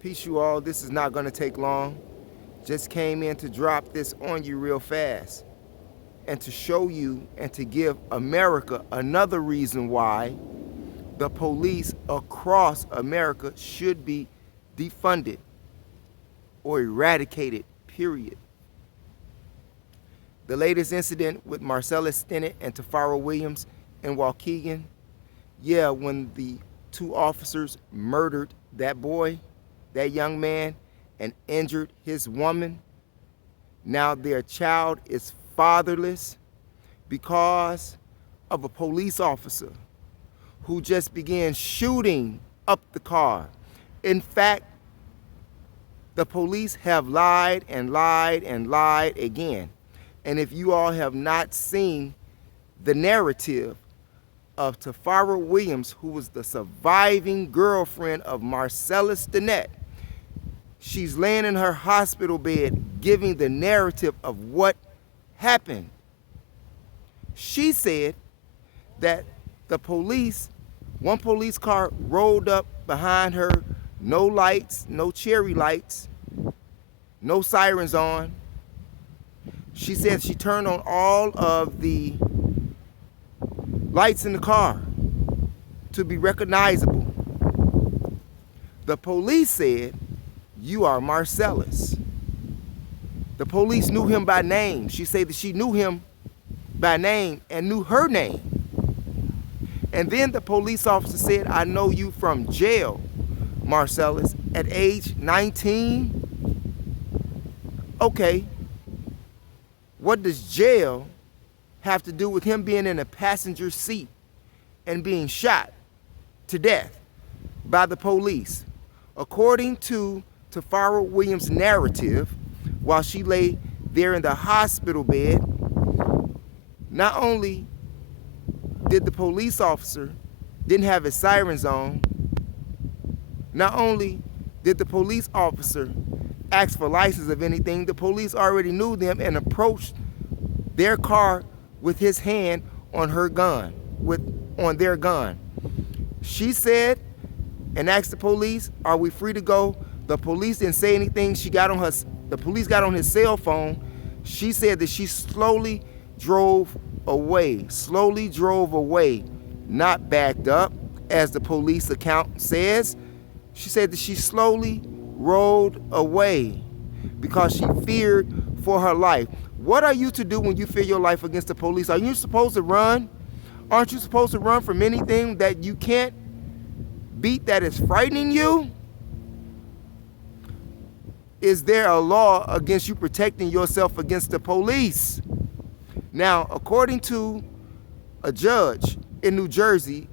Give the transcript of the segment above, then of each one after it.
Peace you all, this is not gonna take long. Just came in to drop this on you real fast and to show you and to give America another reason why the police across America should be defunded or eradicated, period. The latest incident with Marcellus Stinnette and Tafara Williams in Waukegan, yeah, when the two officers murdered that boy, that young man, and injured his woman. Now their child is fatherless because of a police officer who just began shooting up the car. In fact, the police have lied and lied and lied again. And if you all have not seen the narrative of Tafara Williams, who was the surviving girlfriend of Marcellus Stinnette, she's laying in her hospital bed giving the narrative of what happened. She said that the police, one police car rolled up behind her, no lights, no cherry lights, no sirens on. She said she turned on all of the lights in the car to be recognizable. The police said, "You are Marcellus." The police knew him by name. She said that she knew him by name and knew her name. And then the police officer said, "I know you from jail, Marcellus, at age 19. Okay, what does jail have to do with him being in a passenger seat and being shot to death by the police?" According to Tafara Williams' narrative, while she lay there in the hospital bed, not only did the police officer didn't have his sirens on, not only did the police officer ask for license of anything, the police already knew them and approached their car with his hand on her gun, on their gun. She said and asked the police, "Are we free to go?" The police didn't say anything. The police got on his cell phone. She said that she slowly drove away, not backed up, as the police account says. She said that she slowly rolled away because she feared for her life. What are you to do when you fear your life against the police? Are you supposed to run? Aren't you supposed to run from anything that you can't beat that is frightening you? Is there a law against you protecting yourself against the police? Now, according to a judge in New Jersey,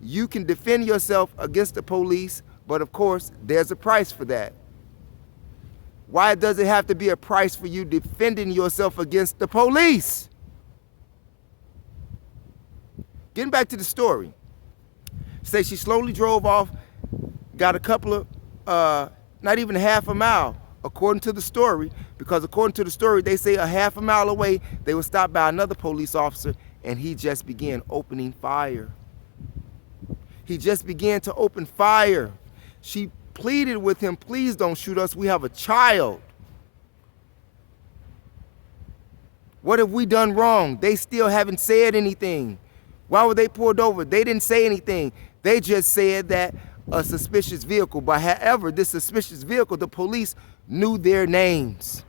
you can defend yourself against the police, but of course, there's a price for that. Why does it have to be a price for you defending yourself against the police? Getting back to the story. Say she slowly drove off, got a couple of, not even half a mile, according to the story, because according to the story, they say a half a mile away, they were stopped by another police officer, and he just began opening fire. He just began to open fire. She pleaded with him, "Please don't shoot us, we have a child. What have we done wrong?" They still haven't said anything. Why were they pulled over? They didn't say anything. They just said that a suspicious vehicle, but however, this suspicious vehicle, the police knew their names.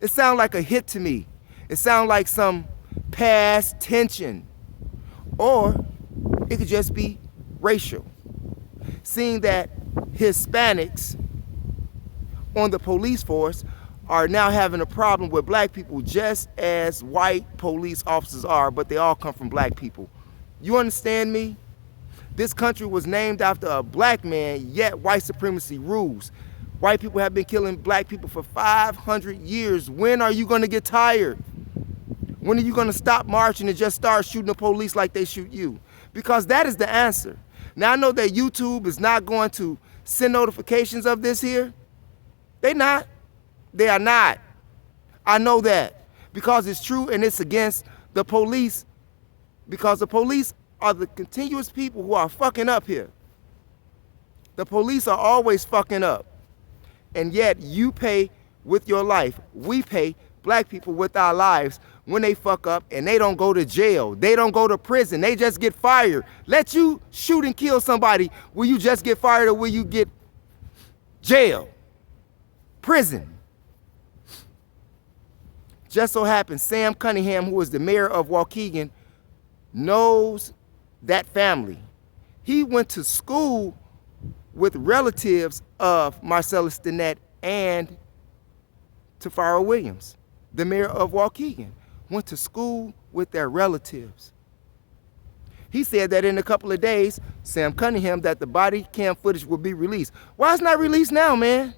It sounded like a hit to me. It sounded like some past tension, or it could just be racial. Seeing that Hispanics on the police force are now having a problem with black people just as white police officers are, but they all come from black people. You understand me? This country was named after a black man, yet white supremacy rules. White people have been killing black people for 500 years. When are you gonna get tired? When are you gonna stop marching and just start shooting the police like they shoot you? Because that is the answer. Now I know that YouTube is not going to send notifications of this here. They not. They are not. I know that because it's true and it's against the police, because the police are the continuous people who are fucking up here. The police are always fucking up. And yet you pay with your life. We pay, black people, with our lives when they fuck up and they don't go to jail. They don't go to prison. They just get fired. Let you shoot and kill somebody. Will you just get fired or will you get jail? Prison. Just so happens Sam Cunningham, who is the mayor of Waukegan, knows that family. He went to school with relatives of Marcellus Stinnette and Tafara Williams, the mayor of Waukegan. Went to school with their relatives. He said that in a couple of days, Sam Cunningham, that the body cam footage will be released. Why it's not released now, man?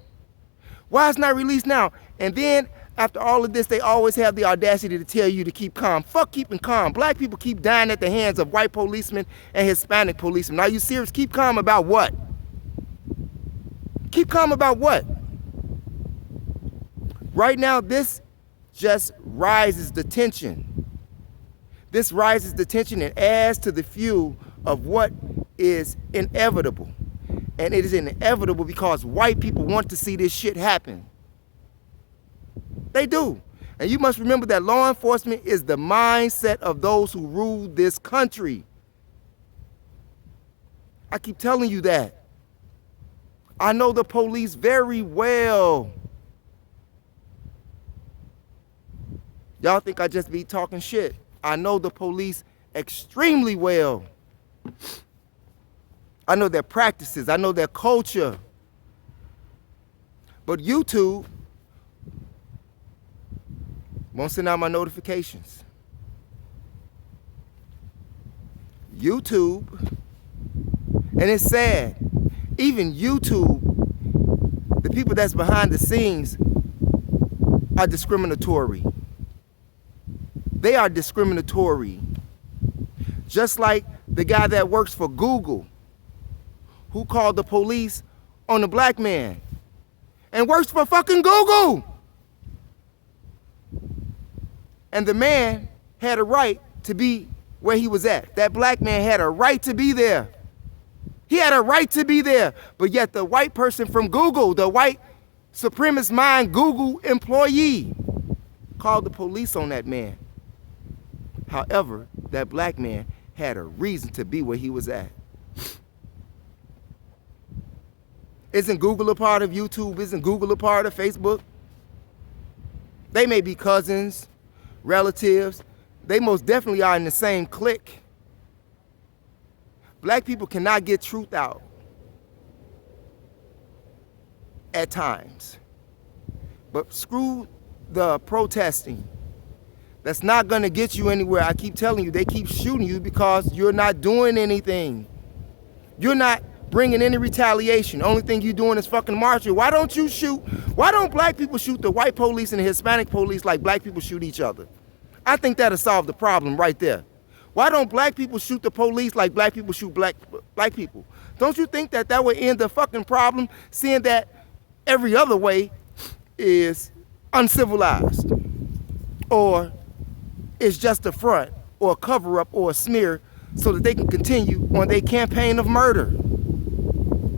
Why it's not released now? And then after all of this, they always have the audacity to tell you to keep calm. Fuck keeping calm. Black people keep dying at the hands of white policemen and Hispanic policemen. Are you serious? Keep calm about what? Keep calm about what? Right now, this just rises the tension. This rises the tension and adds to the fuel of what is inevitable. And it is inevitable because white people want to see this shit happen. They do. And you must remember that law enforcement is the mindset of those who rule this country. I keep telling you that. I know the police very well. Y'all think I just be talking shit. I know the police extremely well. I know their practices. I know their culture. But YouTube won't send out my notifications. YouTube, and it's sad, even YouTube, the people that's behind the scenes are discriminatory. They are discriminatory. Just like the guy that works for Google, who called the police on a black man and works for fucking Google. And the man had a right to be where he was at. That black man had a right to be there. He had a right to be there. But yet the white person from Google, the white supremacist mind Google employee, called the police on that man. However, that black man had a reason to be where he was at. Isn't Google a part of YouTube? Isn't Google a part of Facebook? They may be cousins, relatives. They most definitely are in the same clique. Black people cannot get truth out at times. But screw the protesting. That's not gonna get you anywhere. I keep telling you, they keep shooting you because you're not doing anything. You're not bringing any retaliation. Only thing you're doing is fucking marching. Why don't you shoot? Why don't black people shoot the white police and the Hispanic police like black people shoot each other? I think that'll solve the problem right there. Why don't black people shoot the police like black people shoot black people? Don't you think that would end the fucking problem, seeing that every other way is uncivilized? Or it's just a front or a cover-up or a smear so that they can continue on their campaign of murder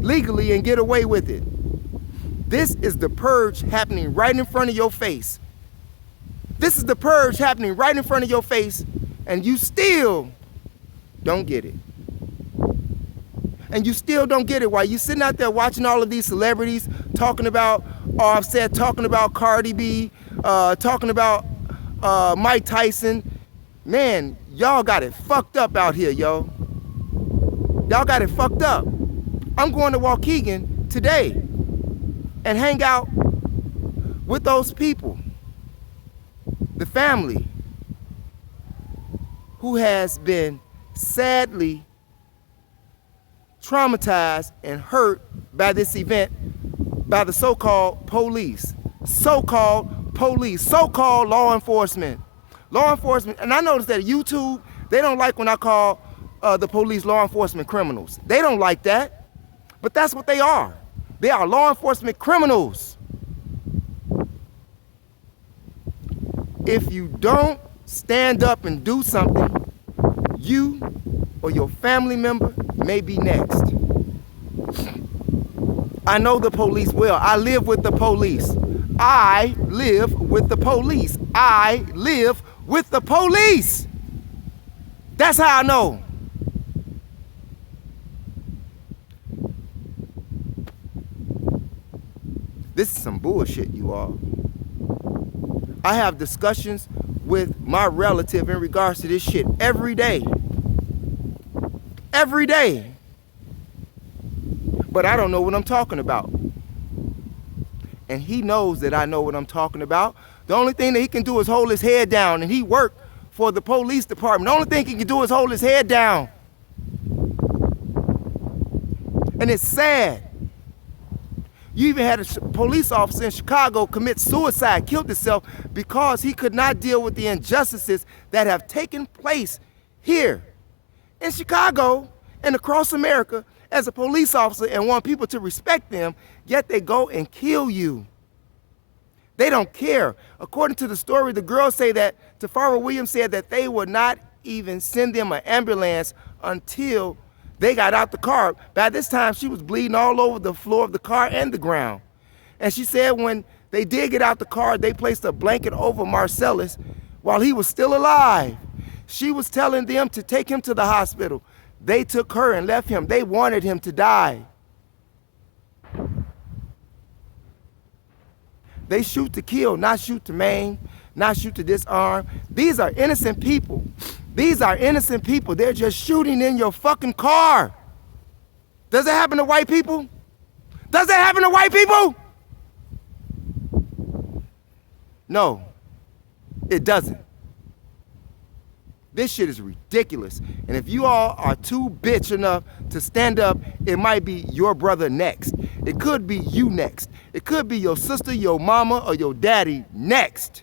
legally and get away with it. This is the purge happening right in front of your face. This is the purge happening right in front of your face, and you still don't get it. And you still don't get it while you sitting out there watching all of these celebrities talking about Offset, talking about Cardi B, talking about Mike Tyson. Man, y'all got it fucked up out here, yo. Y'all got it fucked up. I'm going to Waukegan today and hang out with those people, the family who has been sadly traumatized and hurt by this event by the so-called police, so-called law enforcement. Law enforcement, and I noticed that YouTube, they don't like when I call the police law enforcement criminals. They don't like that, but that's what they are. They are law enforcement criminals. If you don't stand up and do something, you or your family member may be next. I know the police well. I live with the police. I live with the police. I live with the police. That's how I know. This is some bullshit, you all. I have discussions with my relative in regards to this shit every day. Every day. But I don't know what I'm talking about. And he knows that I know what I'm talking about. The only thing that he can do is hold his head down, and he worked for the police department. The only thing he can do is hold his head down. And it's sad. You even had a police officer in Chicago commit suicide, killed himself because he could not deal with the injustices that have taken place here in Chicago and across America as a police officer and want people to respect them, yet they go and kill you. They don't care. According to the story, the girls say that Tafara Williams said that they would not even send them an ambulance until they got out the car. By this time, she was bleeding all over the floor of the car and the ground. And she said when they did get out the car, they placed a blanket over Marcellus while he was still alive. She was telling them to take him to the hospital. They took her and left him. They wanted him to die. They shoot to kill, not shoot to maim, not shoot to disarm. These are innocent people. These are innocent people. They're just shooting in your fucking car. Does it happen to white people? Does it happen to white people? No, it doesn't. This shit is ridiculous. And if you all are too bitch enough to stand up, it might be your brother next. It could be you next. It could be your sister, your mama, or your daddy next.